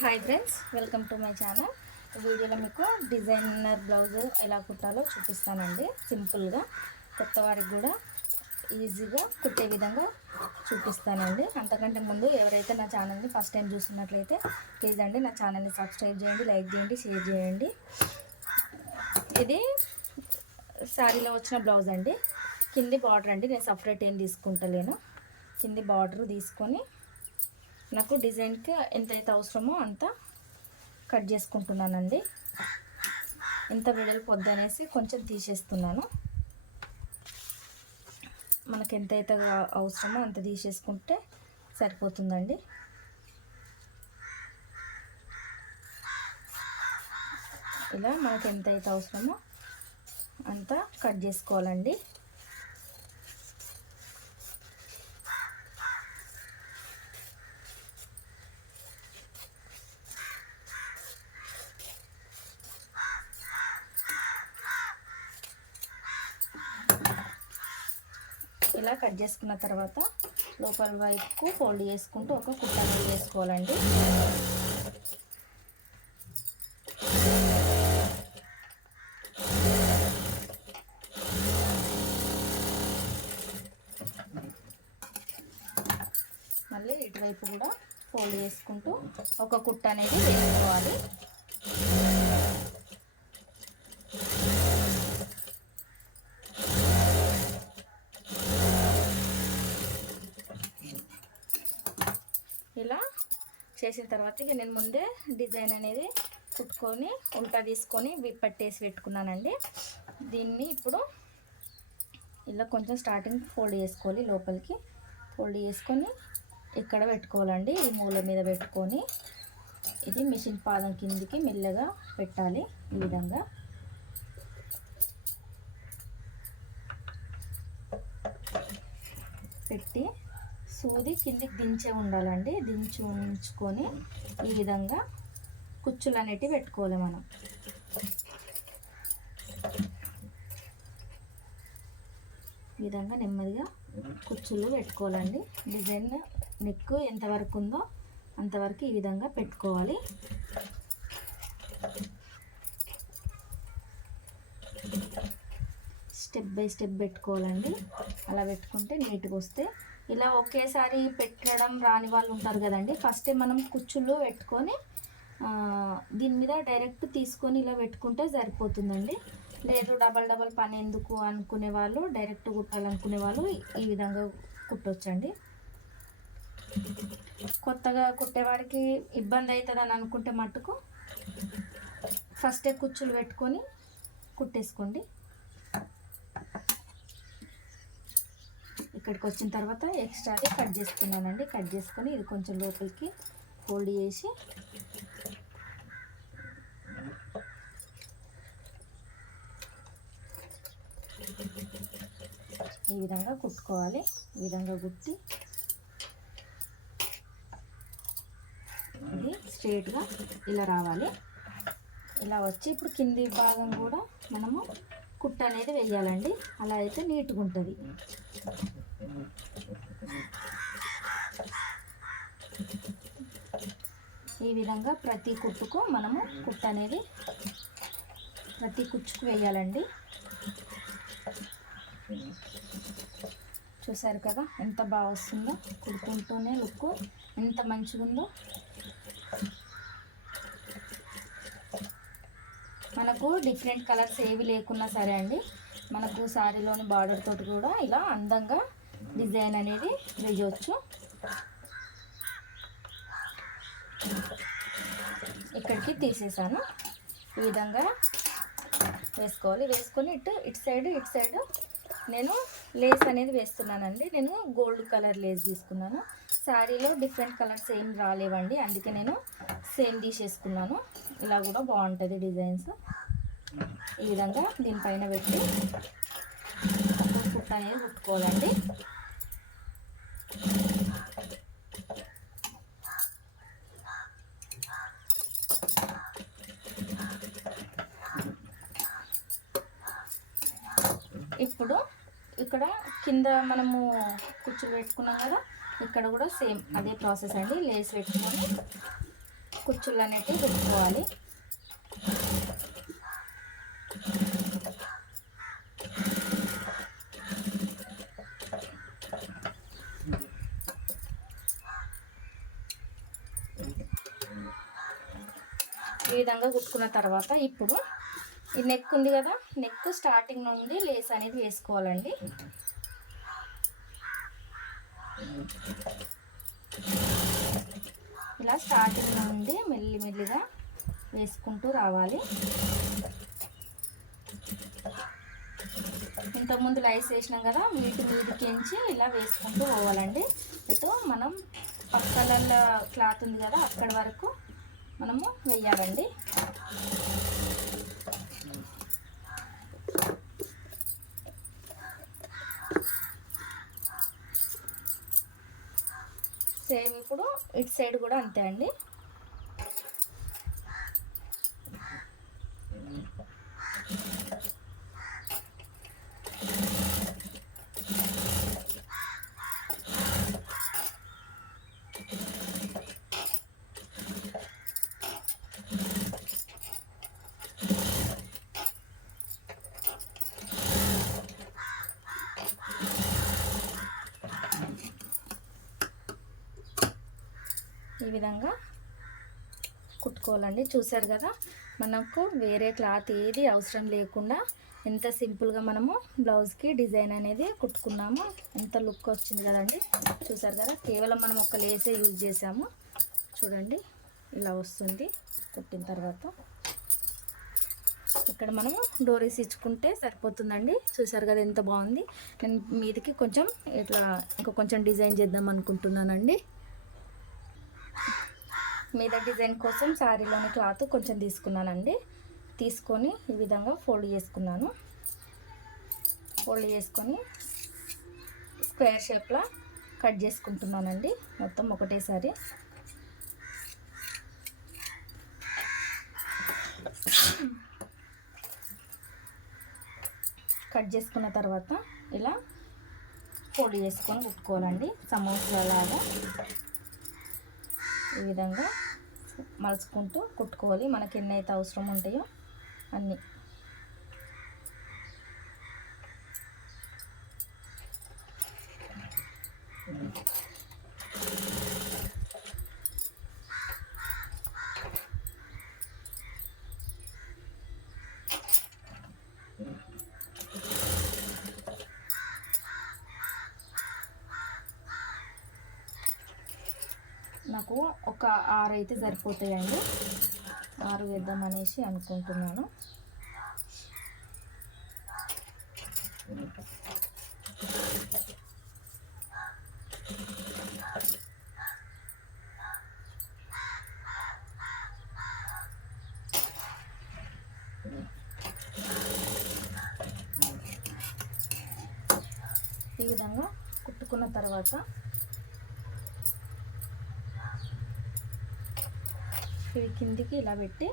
Hi friends welcome to my channel వీడియోలో మీకు designer blouse ఎలా కుట్టాలో చూపిస్తానండి. సింపుల్గా కొత్త వారికి కూడా ఈజీగా కుట్టే విధంగా చూపిస్తానండి. అంతకంటే ముందు ఎవరైతే నా ఛానల్ని ఫస్ట్ టైం చూస్తున్నట్లయితే ప్లీజ్ అండి నా ఛానల్ని సబ్స్క్రైబ్ చేయండి లైక్ చేయండి షేర్ చేయండి. ఇది శారీలో వచ్చిన బ్లౌజ్ అండి కింది బార్డర్ అండి నేను సపరేట్ ఏం తీసుకుంటలేను. కింది బార్డర్ తీసుకొని నాకు డిజైన్కి ఎంతైతే అవసరమో అంత కట్ చేసుకుంటున్నానండి. ఎంత వెడల్పు వద్దనేసి కొంచెం తీసేస్తున్నాను. మనకి ఎంతైతే అవసరమో అంత తీసేసుకుంటే సరిపోతుందండి. ఇలా మనకి ఎంతైతే అవసరమో అంత కట్ చేసుకోవాలండి. ఇలా కట్ చేసుకున్న తర్వాత లోపల వైపుకు ఫోల్డ్ చేసుకుంటూ ఒక కుట్ట అనేది వేసుకోవాలండి. మళ్ళీ ఇటువైపు కూడా ఫోల్డ్ చేసుకుంటూ ఒక కుట్ట అనేది వేసుకోవాలి ఇలా చేసిన తర్వాత ఇక నేను ముందే డిజైన్ అనేది కుట్టుకొని ఉల్టా తీసుకొని పట్టేసి పెట్టుకున్నానండి. దీన్ని ఇప్పుడు ఇలా కొంచెం స్టార్టింగ్ ఫోల్డ్ చేసుకోవాలి లోపలికి. ఫోల్డ్ చేసుకొని ఇక్కడ పెట్టుకోవాలండి. ఈ మూల మీద పెట్టుకొని. ఇది మిషన్ పాదం కిందికి మెల్లగా పెట్టాలి ఈ విధంగా పెట్టి సూది కిందికి దించే ఉండాలండి. దించి ఉంచుకొని ఈ విధంగా కుచ్చులు అనేటివి పెట్టుకోవాలి మనం. ఈ విధంగా నెమ్మదిగా కుచ్చులు పెట్టుకోవాలండి. డిజైన్ నెక్ ఎంతవరకు ఉందో అంతవరకు ఈ విధంగా పెట్టుకోవాలి. స్టెప్ బై స్టెప్ పెట్టుకోవాలండి. అలా పెట్టుకుంటే నీట్గా వస్తే ఇలా ఒకేసారి పెట్టడం రాని వాళ్ళు ఉంటారు కదండి. ఫస్టే మనం కుచ్చుల్లో పెట్టుకొని దీని మీద డైరెక్ట్ తీసుకొని ఇలా పెట్టుకుంటే సరిపోతుందండి. లేదు డబల్ డబల్ పని ఎందుకు అనుకునే వాళ్ళు డైరెక్ట్ కుట్టాలనుకునే వాళ్ళు ఈ విధంగా కుట్టొచ్చండి. కొత్తగా కుట్టేవాడికి ఇబ్బంది అవుతుందని అనుకుంటే మట్టుకు ఫస్టే కుచ్చులు పెట్టుకొని కుట్టేసుకోండి. ఇక్కడికి వచ్చిన తర్వాత ఎక్స్ట్రా కట్ చేసుకున్నానండి. కట్ చేసుకొని ఇది కొంచెం లోపలికి ఫోల్డ్ చేసి ఈ విధంగా కుట్టుకోవాలి. ఈ విధంగా కుట్టి ఇది స్ట్రేట్గా ఇలా రావాలి. ఇలా వచ్చి ఇప్పుడు కింది భాగం కూడా మనము కుట్ట అనేది వేయాలండి. అలా అయితే నీట్గా ఉంటుంది. ఈ విధంగా ప్రతి కుట్టుకు మనము కుట్టు అనేది ప్రతి కుచ్చుకు వేయాలండి. చూసారు కదా ఎంత బాగా వస్తుందో కుడుకుంటూనే లుక్. ఎంత మంచిగా ఉందో. మనకు డిఫరెంట్ కలర్స్ ఏవి లేకున్నా సరే అండి మనకు శారీలోని బార్డర్ తోటి కూడా ఇలా అందంగా డిజైన్ అనేది వేయవచ్చు ఇక్కడికి తీసేసాను. ఈ విధంగా వేసుకోవాలి. వేసుకొని ఇటు ఇటు సైడ్ ఇటు సైడ్ నేను లేస్ అనేది వేస్తున్నానండి. నేను గోల్డ్ కలర్ లేస్ తీసుకున్నాను. శారీలో డిఫరెంట్ కలర్స్ ఏం రాలేవండి. అందుకే నేను సేమ్ తీసేసుకున్నాను. ఇలా కూడా బాగుంటుంది డిజైన్స్. ఈ విధంగా దీనిపైన పెట్టి కుట్ట అనేది కుట్టుకోవాలండి ఇప్పుడు ఇక్కడ కింద మనము కుచ్చులు పెట్టుకున్నాం కదా ఇక్కడ కూడా సేమ్ అదే ప్రాసెస్ అండి. లేస్ పెట్టుకొని కుచ్చుళ్ళు అనేటివి పెట్టుకోవాలి విధంగా కుట్టుకున్న తర్వాత ఇప్పుడు ఈ నెక్ ఉంది కదా నెక్ స్టార్టింగ్ నుండి లేస్ అనేది వేసుకోవాలండి. ఇలా స్టార్టింగ్ నుండి మెల్లి మెల్లిగా వేసుకుంటూ రావాలి. ఇంతకుముందు లైస్ వేసినాం కదా వీటి మీదకించి ఇలా వేసుకుంటూ పోవాలండి. ఇటు మనం పక్కల క్లాత్ ఉంది కదా అక్కడి వరకు మనము వేయాలండి. సేమ్ ఇప్పుడు ఇటు సైడ్ కూడా అంతే అండి. ఈ విధంగా కుట్టుకోవాలండి. చూసారు కదా మనకు వేరే క్లాత్ ఏది అవసరం లేకుండా ఎంత సింపుల్గా మనము బ్లౌజ్కి డిజైన్ అనేది కుట్టుకున్నాము ఎంత లుక్ వచ్చింది కదండి. చూసారు కదా కేవలం మనం ఒక లేసే యూజ్ చేసాము చూడండి ఇలా వస్తుంది కుట్టిన తర్వాత. ఇక్కడ మనము డోరీస్ ఇచ్చుకుంటే సరిపోతుందండి. చూసారు కదా ఎంత బాగుంది. నేను మీదికి కొంచెం ఇట్లా ఇంకా కొంచెం డిజైన్ చేద్దాం అనుకుంటున్నానండి. మీద డిజైన్ కోసం శారీలోని క్లాత్ కొంచెం తీసుకున్నానండి. తీసుకొని ఈ విధంగా ఫోల్డ్ చేసుకున్నాను. ఫోల్డ్ చేసుకొని స్క్వేర్ షేప్లో కట్ చేసుకుంటున్నానండి. మొత్తం ఒకటేసారి. కట్ చేసుకున్న తర్వాత ఇలా ఫోల్డ్ చేసుకొని కుట్టుకోవాలండి. సమోసాలాగా ఈ విధంగా మలుచుకుంటూ కుట్టుకోవాలి. మనకి ఎన్నైతే అవసరం ఉంటాయో అన్నీ. నాకు ఒక ఆరు అయితే సరిపోతాయండి. ఆరు వేద్దాం అనేసి అనుకుంటున్నాను. ఈ విధంగా కుట్టుకున్న తర్వాత ఇవి కిందికి ఇలా పెట్టి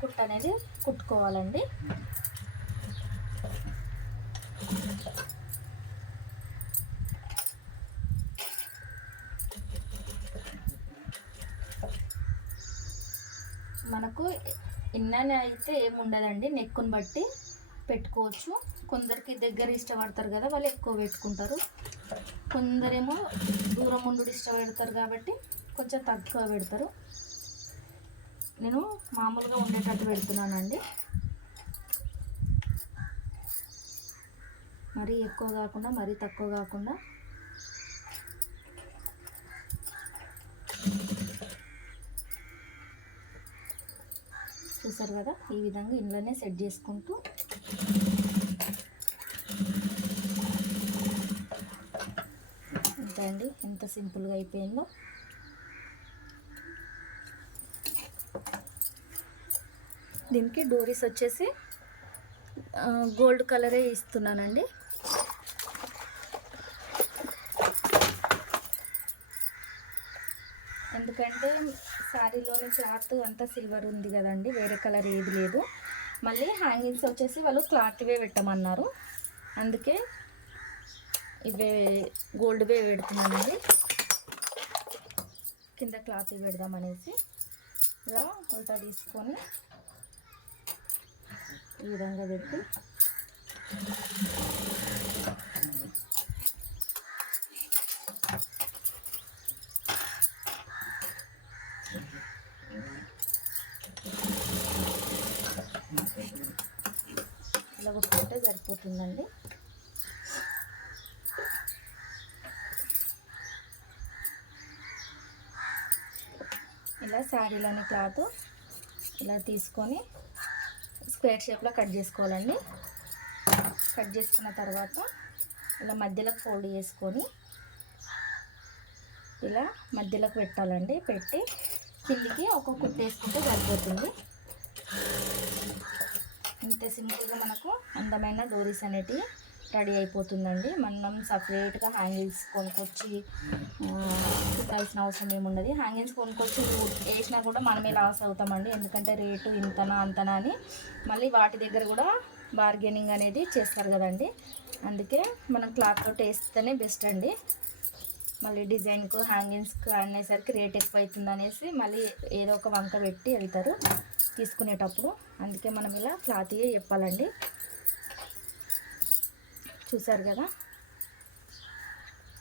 కుట్ట అనేది కుట్టుకోవాలండి. మనకు ఇన్ననే అయితే ఏముండదండి నెక్కుని బట్టి పెట్టుకోవచ్చు. కొందరికి దగ్గర ఇష్టపడతారు కదా వాళ్ళు ఎక్కువ పెట్టుకుంటారు. కొందరేమో దూరం ఉండు ఇష్టపడతారు కాబట్టి కొంచెం తక్కువ పెడతారు. నేను మామూలుగా ఉండేటట్టు పెడుతున్నానండి. మరీ ఎక్కువ కాకుండా మరీ తక్కువ కాకుండా. చూసారు కదా ఈ విధంగా ఇంట్లోనే సెట్ చేసుకుంటూ. అండి ఎంత సింపుల్గా అయిపోయిందో. దీనికి డోరీస్ వచ్చేసి గోల్డ్ కలరే ఇస్తున్నానండి. ఎందుకంటే శారీలోని క్లాత్ అంతా సిల్వర్ ఉంది కదండి వేరే కలర్ ఏది లేదు. మళ్ళీ హ్యాంగింగ్స్ వచ్చేసి వాళ్ళు క్లాత్వే పెట్టమన్నారు. అందుకే ఇవే గోల్డ్వే పెడుతున్నానండి. కింద క్లాత్ పెడదామనేసి ఇలా ఉల్టా తీసుకొని ఈ విధంగా పెట్టి ఇలా కొట్టుకుంటే సరిపోతుందండి. ఇలా శారీలోని క్లాత్ ఇలా తీసుకొని స్క్వేర్ షేప్లో కట్ చేసుకోవాలండి. కట్ చేసుకున్న తర్వాత ఇలా మధ్యలోకి ఫోల్డ్ చేసుకొని ఇలా మధ్యలోకి పెట్టాలండి. పెట్టి కిందికి ఒక కుట్టు వేసుకుంటే సరిపోతుంది. ఇంత సింపుల్గా మనకు అందమైన డోరీస్ అనేటివి రెడీ అయిపోతుందండి. మనం సపరేట్గా హ్యాంగిల్స్ కొనుక్కొచ్చి ఆ, కుట్టాల్సిన అవసరం ఏముండదు. హ్యాంగిల్స్ కొనుక్కొచ్చి వేసినా కూడా మనమే లాస్ అవుతామండి. ఎందుకంటే రేటు ఇంతనా అంతనా అని మళ్ళీ వాటి దగ్గర కూడా బార్గెనింగ్ అనేది చేస్తారు కదండి. అందుకే మనం క్లాత్ తోటి వేస్తేనే బెస్ట్ అండి. మళ్ళీ డిజైన్కు హ్యాంగింగ్స్కు అనేసరికి రేట్ ఎక్కువ అవుతుంది అనేసి మళ్ళీ ఏదో ఒక వంక పెట్టి వెళ్తారు తీసుకునేటప్పుడు. అందుకే మనం ఇలా క్లాత్యే చెప్పాలండి. చూసారు కదా?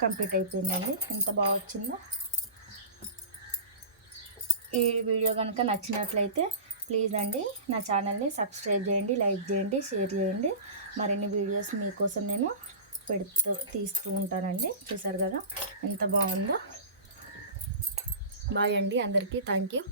కంప్లీట్ అయిపోయిందండి. ఎంత బాగా వచ్చిందో. ఈ వీడియో కనుక నచ్చినట్లయితే ప్లీజ్ అండి నా ఛానల్ని సబ్స్క్రైబ్ చేయండి లైక్ చేయండి షేర్ చేయండి. మరిన్ని వీడియోస్ మీకోసం నేను పెడుతూ తీస్తూ ఉంటానండి. చూసారు కదా? ఎంత బాగుందో. బాయ్ అండి. అందరికీ థ్యాంక్ యూ.